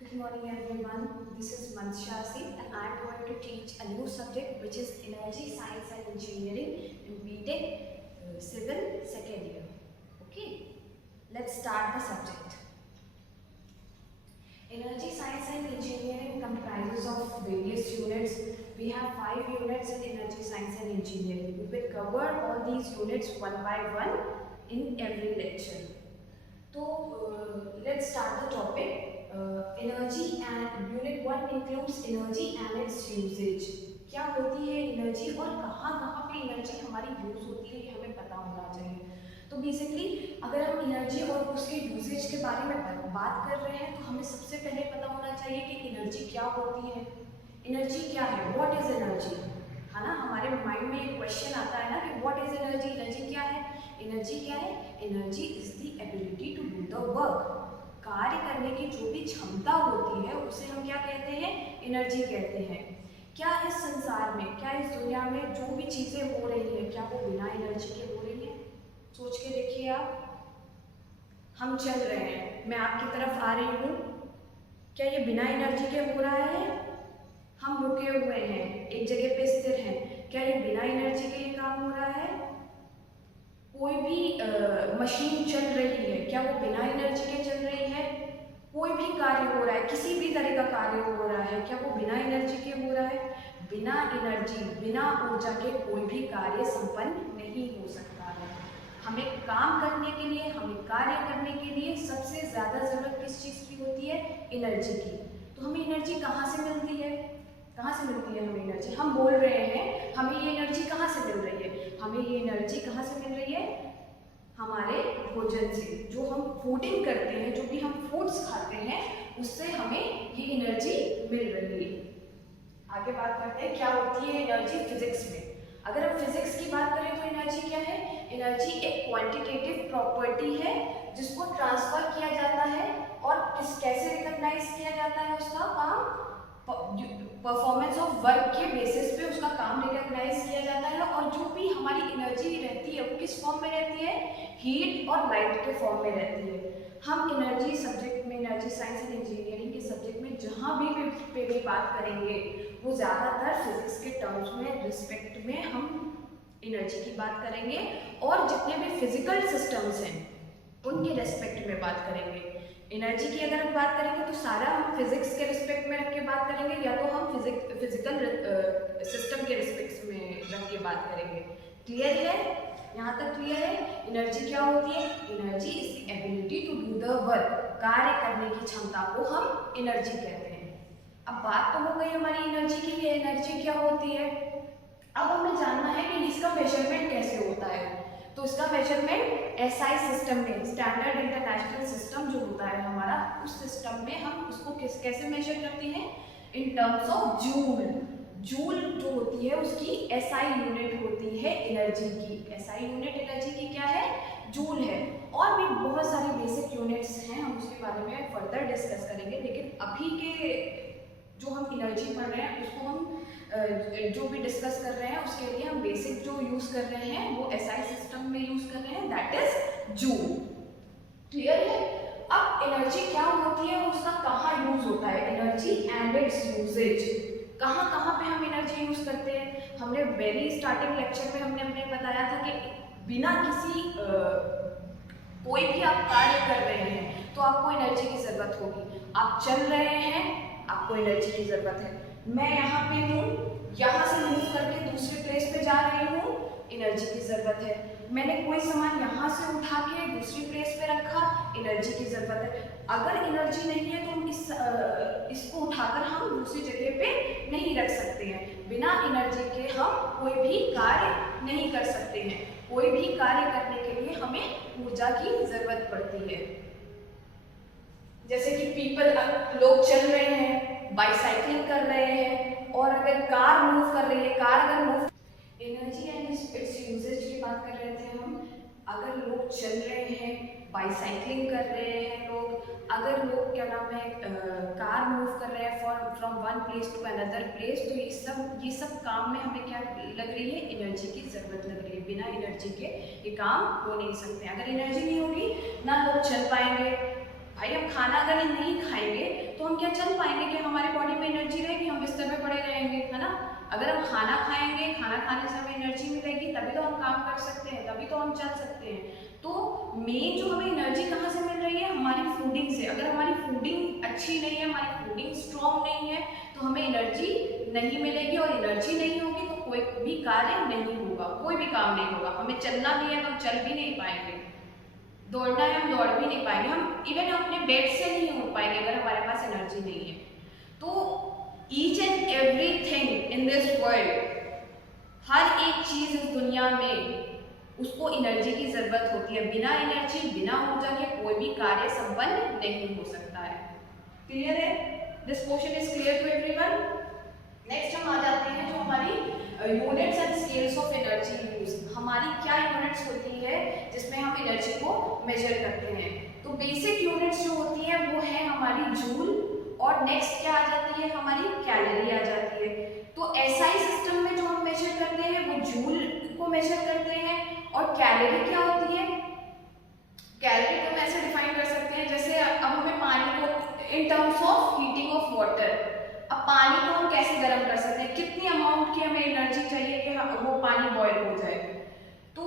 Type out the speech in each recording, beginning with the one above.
Good morning everyone, this is Manshasi and I am going to teach a new subject which is Energy Science and Engineering in BTech Civil second year. Okay, let's start the subject. Energy Science and Engineering comprises of various units. We have 5 units in Energy Science and Engineering. We will cover all these units one by one in every lecture. So let's start the topic. Energy and unit 1 includes energy and its uses. क्या होती है energy और कहाँ कहाँ पे energy हमारी use होती है ये हमें पता होना चाहिए। तो बेसिकली अगर हम एनर्जी और उसके यूजेज के बारे में बात कर रहे हैं तो हमें सबसे पहले पता होना चाहिए कि एनर्जी क्या होती है। एनर्जी क्या है, व्हाट इज एनर्जी, है ना। हमारे माइंड में एक क्वेश्चन आता है ना कि व्हाट इज एनर्जी, एनर्जी क्या है। एनर्जी क्या है, energy is the ability to do the work. कार्य करने की जो भी क्षमता होती है उसे हम क्या कहते हैं, एनर्जी कहते हैं। क्या इस संसार में, क्या इस दुनिया में जो भी चीजें हो रही है क्या वो बिना एनर्जी के हो रही है। सोच के देखिए आप, हम चल रहे हैं, मैं आपकी तरफ आ रही हूँ, क्या ये बिना एनर्जी के हो रहा है। हम रुके हुए हैं, एक जगह पे स्थिर हैं, क्या ये बिना एनर्जी के काम हो रहा है। कोई भी मशीन चल रही है, क्या वो बिना एनर्जी के चल रही है। कोई भी कार्य हो रहा है, किसी भी तरह का कार्य हो रहा है, क्या वो बिना एनर्जी के हो रहा है। बिना एनर्जी, बिना ऊर्जा के कोई भी कार्य संपन्न नहीं हो सकता है। हमें काम करने के लिए, हमें कार्य करने के लिए सबसे ज़्यादा ज़रूरत किस चीज़ की होती है, एनर्जी की। तो हमें एनर्जी कहाँ से मिलती है, कहाँ से मिलती है हमें एनर्जी। हम बोल रहे हैं, हमें ये एनर्जी कहाँ से मिल रही है, हमें ये एनर्जी कहाँ से मिल रही है, हमारे भोजन से। जो हम फूडिंग करते हैं, जो भी हम फूड्स खाते हैं उससे हमें ये एनर्जी मिल रही है। आगे बात करते हैं क्या होती है एनर्जी फिजिक्स में। अगर हम फिजिक्स की बात करें तो एनर्जी क्या है, एनर्जी एक क्वांटिटेटिव प्रॉपर्टी है जिसको ट्रांसफर किया जाता है और कैसे रिकॉग्नाइज किया जाता है उसका काम, परफॉर्मेंस ऑफ वर्क के बेसिस पे उसका काम रिकॉग्नाइज किया जाता है। और जो भी हमारी एनर्जी रहती है वो किस फॉर्म में रहती है, हीट और लाइट के फॉर्म में रहती है। हम एनर्जी सब्जेक्ट में, एनर्जी साइंस एंड इंजीनियरिंग के सब्जेक्ट में जहाँ भी पे भी बात करेंगे वो ज़्यादातर फिजिक्स के टर्म्स में, रिस्पेक्ट में हम एनर्जी की बात करेंगे और जितने भी फिजिकल सिस्टम्स हैं उनके रेस्पेक्ट में बात करेंगे। एनर्जी की अगर हम बात करेंगे तो सारा हम फिजिक्स के रिस्पेक्ट में रख के बात करेंगे या तो हम फिजिकल सिस्टम के रिस्पेक्ट में रख के बात करेंगे। क्लियर है, यहाँ तक क्लियर है। एनर्जी क्या होती है, energy is the ability to do the work. कार्य करने की क्षमता को हम एनर्जी कहते हैं। अब बात तो हो गई हमारी एनर्जी की, ये एनर्जी क्या होती है। अब हमें जानना है कि इसका मेजरमेंट कैसे होता है। तो इसका मेजरमेंट एसआई सिस्टम में, स्टैंडर्ड इंटरनेशनल सिस्टम जो होता है हमारा, उस सिस्टम में हम उसको कैसे मेजर करते हैं, in terms of joule. Joule जो होती है उसकी एसआई यूनिट होती है एनर्जी की। एसआई यूनिट एनर्जी की क्या है, जूल है। और भी बहुत सारी बेसिक यूनिट्स हैं, हम उसके बारे में फर्दर डिस्कस करेंगे। लेकिन अभी के जो हम एनर्जी पढ़ रहे हैं उसको हम जो भी डिस्कस कर रहे हैं उसके लिए हम बेसिक जो यूज कर रहे हैं वो एसआई सिस्टम में यूज कर रहे हैं, दैट इज जूल। क्लियर है। अब एनर्जी क्या होती है, उसका कहाँ यूज होता है, एनर्जी एंड इट्स यूजेज। कहाँ कहाँ पे हम एनर्जी यूज करते हैं। हमने वेरी स्टार्टिंग लेक्चर में हमने बताया था कि बिना किसी कोई भी आप कार्य कर रहे हैं तो आपको एनर्जी की जरूरत होगी। आप चल रहे हैं, आपको एनर्जी की जरूरत है। मैं यहाँ पे हूँ, यहाँ से मूव करके दूसरे प्लेस पे जा रही हूँ, एनर्जी की जरूरत है। मैंने कोई सामान यहाँ से उठा के दूसरी प्लेस पे रखा, एनर्जी की जरूरत है। अगर एनर्जी नहीं है तो हम इसको उठाकर हम दूसरी जगह पे नहीं रख सकते हैं। बिना एनर्जी के हम कोई भी कार्य नहीं कर सकते हैं। कोई भी कार्य करने के लिए हमें ऊर्जा की जरूरत पड़ती है। जैसे कि लोग चल रहे हैं, बाइसाइकिलिंग कर रहे हैं, और अगर कार मूव कर रही है, कार अगर move, energy and its uses की बात कर रहे थे हम। अगर लोग चल रहे हैं, बाइसाइकिलिंग कर रहे हैं लोग, अगर लोग क्या नाम है कार मूव कर रहे हैं from one place to another place, तो ये सब काम में हमें क्या लग रही है, एनर्जी की जरूरत लग रही है। बिना एनर्जी के ये काम हो नहीं सकते। अगर एनर्जी नहीं होगी ना लोग चल पाएंगे। भाई हम खाना अगर नहीं खाएंगे तो हम क्या चल पाएंगे कि हमारे बॉडी में एनर्जी रहेगी, हम बिस्तर में पड़े रहेंगे, है ना। अगर हम खाना खाएंगे, खाना खाने से हमें एनर्जी मिलेगी, तभी तो हम काम कर सकते हैं, तभी तो हम चल सकते हैं। तो मेन जो हमें एनर्जी कहाँ से मिल रही है, हमारी फूडिंग से। अगर हमारी फूडिंग अच्छी नहीं है, हमारी फूडिंग स्ट्रॉन्ग नहीं है, तो हमें एनर्जी नहीं मिलेगी, और एनर्जी नहीं होगी तो कोई भी कार्य नहीं होगा, कोई भी काम नहीं होगा। हमें चलना भी है तो हम चल भी नहीं पाएंगे, दौड़ना है हम दौड़ भी नहीं पाएंगे, हम इवन अपने बेड से नहीं उठ पाएंगे अगर हमारे पास एनर्जी नहीं है। तो each and everything in this world, हर एक चीज इस दुनिया में उसको एनर्जी की जरूरत होती है। बिना एनर्जी, बिना ऊर्जा के कोई भी कार्य संपन्न नहीं हो सकता है। क्लियर है? This question is clear to everyone. Next हम आ जाते हैं जो हमारी units and scales of energy use. हमारी क्या यूनिट्स होती है जिसमें हम एनर्जी को मेजर करते हैं। तो बेसिक यूनिट्स जो होती है वो है हमारी जूल, और नेक्स्ट क्या आ जाती है, हमारी कैलोरी आ जाती है। तो एसआई सिस्टम में जो हम मेजर करते हैं वो जूल को मेजर करते हैं। और कैलोरी क्या होती है, कैलोरी को हम ऐसे डिफाइन कर सकते हैं, जैसे अब हमें पानी को in terms of heating of water, अब पानी को हम कैसे गर्म कर सकते हैं, कितनी अमाउंट की हमें एनर्जी चाहिए कि वो पानी बॉयल हो जाए। तो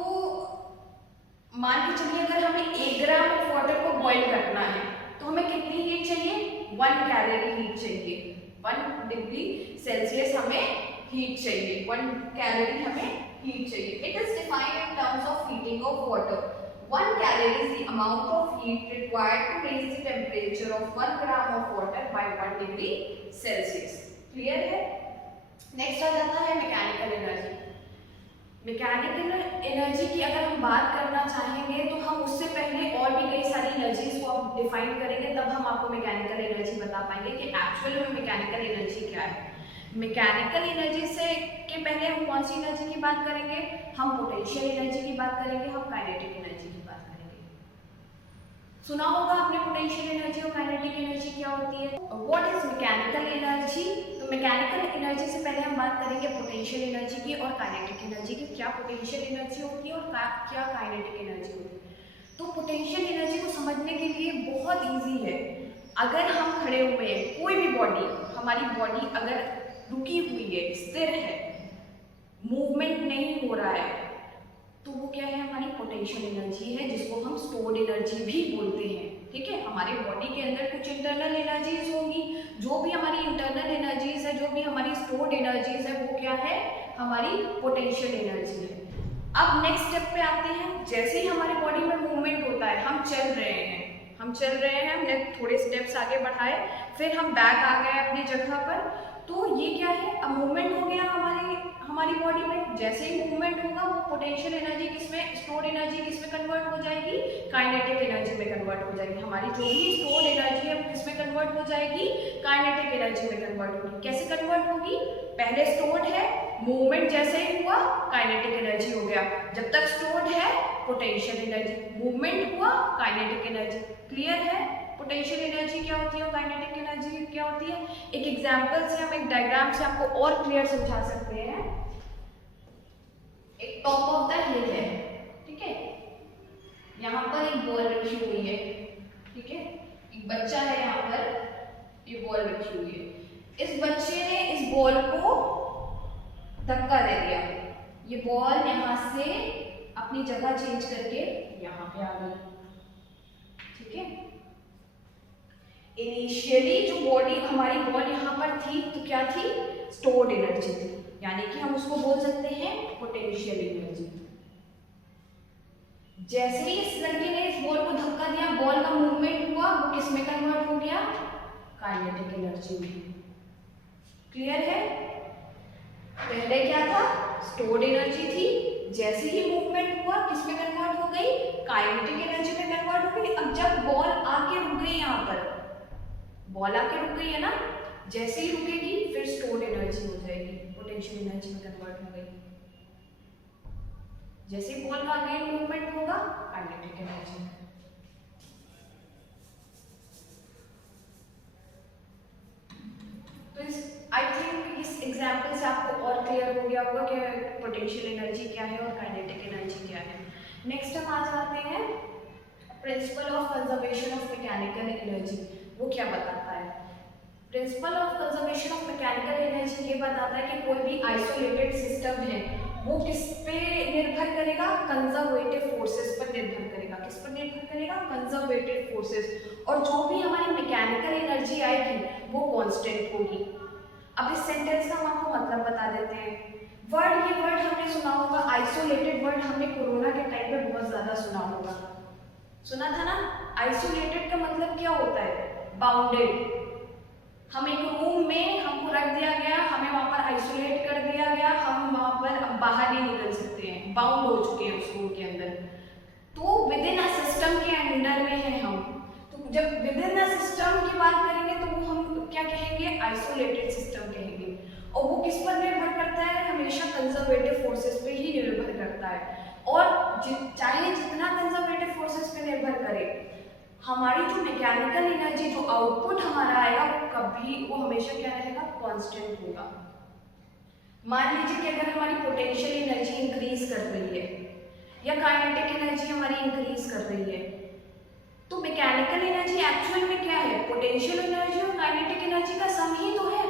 मान के चलिए अगर हमें 1 ग्राम ऑफ वाटर को बॉयल करना है तो हमें कितनी हीट चाहिए, 1 कैलोरी हीट चाहिए, 1 डिग्री सेल्सियस हमें हीट चाहिए, 1 कैलोरी हमें हीट चाहिए। It is defined in terms of heating of water. 1 calorie is the amount of heat required to raise the temperature of 1 gram of water by 1 degree Celsius. Clear है? Next आ जाता है mechanical energy. Mechanical energy की अगर हम बात करना चाहेंगे तो हम उससे पहले और भी कई सारी एनर्जीज को हम डिफाइन करेंगे, तब हम आपको मैकेनिकल एनर्जी बता पाएंगे कि एक्चुअल में मैकेनिकल एनर्जी क्या है। मैकेनिकल एनर्जी से के पहले हम कौन सी एनर्जी की बात करेंगे, हम पोटेंशियल एनर्जी की बात करेंगे, हम काइनेटिक एनर्जी की बात करेंगे। सुना होगा आपने पोटेंशियल एनर्जी और काइनेटिक एनर्जी क्या होती है। What is mechanical energy? तो मैकेनिकल एनर्जी से पहले हम बात करेंगे पोटेंशियल एनर्जी की और काइनेटिक एनर्जी की। क्या पोटेंशियल एनर्जी होती है और क्या काइनेटिक एनर्जी होती है। तो पोटेंशियल एनर्जी को समझने के लिए बहुत ईजी है। अगर हम खड़े हुए हैं, कोई भी बॉडी, हमारी बॉडी अगर रुकी हुई है, स्थिर है, मूवमेंट नहीं हो रहा है, तो वो क्या है, हमारी पोटेंशियल एनर्जी है, जिसको हम स्टोर्ड एनर्जी भी बोलते हैं। ठीक है, हमारे बॉडी के अंदर कुछ इंटरनल एनर्जीज होंगी, जो भी हमारी इंटरनल एनर्जीज है, जो भी हमारी स्टोर्ड एनर्जीज है, वो क्या है, हमारी पोटेंशियल एनर्जी है। अब नेक्स्ट स्टेप पे आते हैं। जैसे ही हमारी बॉडी में मूवमेंट होता है, हम चल रहे हैं, हमने थोड़े स्टेप्स आगे बढ़ाए, फिर हम बैक आ गए अपनी जगह पर, तो ये क्या है, अब मूवमेंट हो गया हमारी बॉडी में। जैसे ही मूवमेंट होगा वो पोटेंशियल एनर्जी किसमें, स्टोर्ड एनर्जी किसमें कन्वर्ट हो जाएगी, काइनेटिक एनर्जी में कन्वर्ट हो जाएगी। हमारी जो भी स्टोर्ड एनर्जी है वो किसमें कन्वर्ट हो जाएगी, काइनेटिक एनर्जी में कन्वर्ट होगी। कैसे कन्वर्ट होगी, पहले स्टोर्ड है, मूवमेंट जैसे ही हुआ काइनेटिक एनर्जी हो गया। जब तक स्टोर्ड है पोटेंशियल एनर्जी, मूवमेंट हुआ काइनेटिक एनर्जी। क्लियर है पोटेंशियल एनर्जी क्या होती है और काइनेटिक एनर्जी क्या होती है। एक एग्जांपल से, हम एक डायग्राम से आपको और क्लियर समझा सकते हैं। एक टॉप ऑफ द हिल है, ठीक है, यहाँ पर एक बॉल रखी हुई है, ठीक है, एक बच्चा है, यहाँ पर ये बॉल रखी हुई है। इस बच्चे ने इस बॉल को धक्का दे दिया, ये बॉल यहाँ से अपनी जगह चेंज करके यहाँ पे आ गई। ठीक है, इनिशियली जो बॉडी, हमारी बॉल यहाँ पर थी तो क्या थी, स्टोर्ड एनर्जी थी, यानी कि हम उसको बोल सकते हैं पोटेंशियल एनर्जी। जैसे ही इस लड़के ने इस बॉल को धक्का दिया, बॉल का मूवमेंट हुआ, वो किस में कन्वर्ट हो गया, काइनेटिक एनर्जी में। क्लियर है, पहले क्या था, स्टोर्ड एनर्जी थी, जैसे ही मूवमेंट हुआ किस में कन्वर्ट हो गई, काइनेटिक एनर्जी में कन्वर्ट हो गई। अब जब बॉल आके रुक गई, यहाँ पर बॉल आके रुक गई है ना, जैसे ही रुकेगी फिर स्टोर्ड एनर्जी हो जाएगी, पोटेंशियल एनर्जी में कन्वर्ट हो गई। जैसे ही बॉल का अगेन मूवमेंट होगा काइनेटिक एनर्जी में। तो आई थिंक इस एग्जाम्पल से आपको और क्लियर हो गया होगा कि पोटेंशियल एनर्जी क्या है और काइनेटिक एनर्जी क्या है। नेक्स्ट हम आ जाते हैं principle of conservation of mechanical energy. वो क्या बताता है, principle of conservation of mechanical energy ये बताता है कि कोई भी आइसोलेटेड सिस्टम है वो किस पे निर्भर करेगा, कंजर्वेटिव फोर्सेस पर निर्भर करेगा। किस पर निर्भर करेगा, कंजर्वेटिव फोर्सेस। और जो भी हमारी मैकेनिकल एनर्जी आएगी वो कांस्टेंट होगी। अब इस सेंटेंस का हम आपको मतलब बता देते हैं। ये वर्ड हमने सुना होगा, आइसोलेटेड वर्ड हमने कोरोना के टाइम पे बहुत ज्यादा सुना होगा, सुना था ना। आइसोलेटेड का मतलब क्या होता है, बाउंडेड। हम एक रूम में हमको रख दिया गया, हमें वहां पर आइसोलेट कर दिया गया, हम वहां पर बाहर नहीं निकल सकते हैं, बाउंड हो चुके हैं उस रूम के अंदर। तो विद इन अ सिस्टम के अंडर में है हम। तो जब विद इन अ सिस्टम की बात करेंगे तो वो हम क्या कहेंगे, आइसोलेटेड सिस्टम कहेंगे। और वो किस पर निर्भर करता है, हमेशा कंजर्वेटिव फोर्सेस पे ही निर्भर करता है। और चाहे जितना कंजर्वेटिव फोर्सेस पे निर्भर करे, हमारी जो मैकेनिकल एनर्जी, जो आउटपुट हमारा आएगा, वो हमेशा क्या रहेगा, कांस्टेंट होगा। मान लीजिए कि अगर हमारी पोटेंशियल एनर्जी इंक्रीज कर रही है या काइनेटिक एनर्जी हमारी इंक्रीज कर रही है, तो मैकेनिकल एनर्जी एक्चुअल में क्या है, पोटेंशियल एनर्जी और काइनेटिक एनर्जी का सम ही तो है।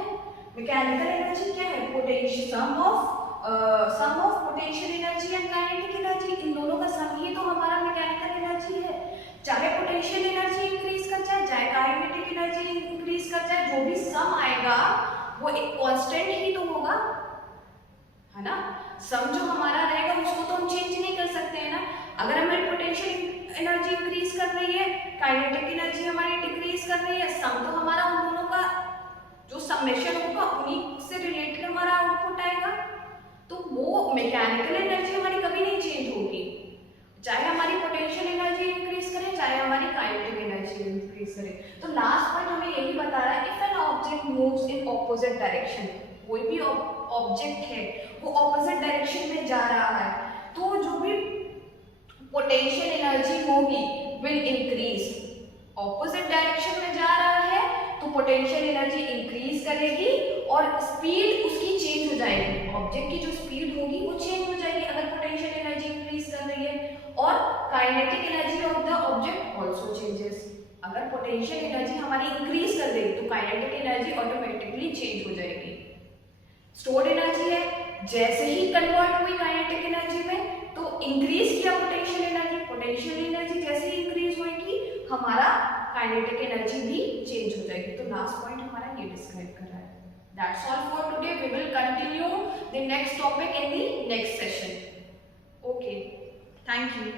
मैकेनिकल एनर्जी क्या है, potential sum of potential energy and kinetic energy, इन दोनों का सम ही तो हमारा मैकेनिकल एनर्जी है। चाहे पोटेंशियल एनर्जी इंक्रीज कर जाए, चाहे काइनेटिक एनर्जी इंक्रीज कर जाए, जो भी सम आएगा वो एक कांस्टेंट ही तो होगा, है ना। सम जो हमारा रहेगा उसको तो हम चेंज नहीं कर सकते हैं ना। अगर हमारी पोटेंशियल एनर्जी इंक्रीज कर रही है, काइनेटिक एनर्जी हमारी डिक्रीज कर रही है, सम तो हमारा उन दोनों का जो समेशन होगा उन्हीं से रिलेटेड हमारा आउटपुट आएगा। तो वो मैकेनिकल एनर्जी हमारी कभी नहीं चेंज होगी, चाहे हमारी पोटेंशियल एनर्जी इंक्रीज करे, चाहे हमारी काइनेटिक एनर्जी इंक्रीज करे। तो लास्ट पॉइंट हमें यही बता रहा है, if an object moves in opposite direction, कोई भी ऑब्जेक्ट है वो ऑपोजिट डायरेक्शन में जा रहा है, तो जो भी पोटेंशियल एनर्जी होगी विल इंक्रीज। ऑपोजिट डायरेक्शन में जा रहा है तो पोटेंशियल एनर्जी इंक्रीज करेगी और स्पीड उसकी चेंज हो जाएगी, ऑब्जेक्ट की जो स्पीड होगी वो चेंज हो जाएगी अगर पोटेंशियल एनर्जी इंक्रीज कर रही है। और kinetic energy of the object also changes. अगर पोटेंशियल एनर्जी हमारी इंक्रीज कर देगी तो काइनेटिक एनर्जी ऑटोमेटिकली चेंज हो जाएगी। स्टोर्ड एनर्जी है, जैसे ही कन्वर्ट हुई काइनेटिक एनर्जी में तो इंक्रीज किया पोटेंशियल एनर्जी, पोटेंशियल एनर्जी जैसे ही इंक्रीज होगी हमारा काइनेटिक एनर्जी भी चेंज हो जाएगी। तो लास्ट पॉइंट हमारा ये डिस्क्राइब कर रहा है। That's all for today. We will continue the next topic in the next session. Okay. Thank you.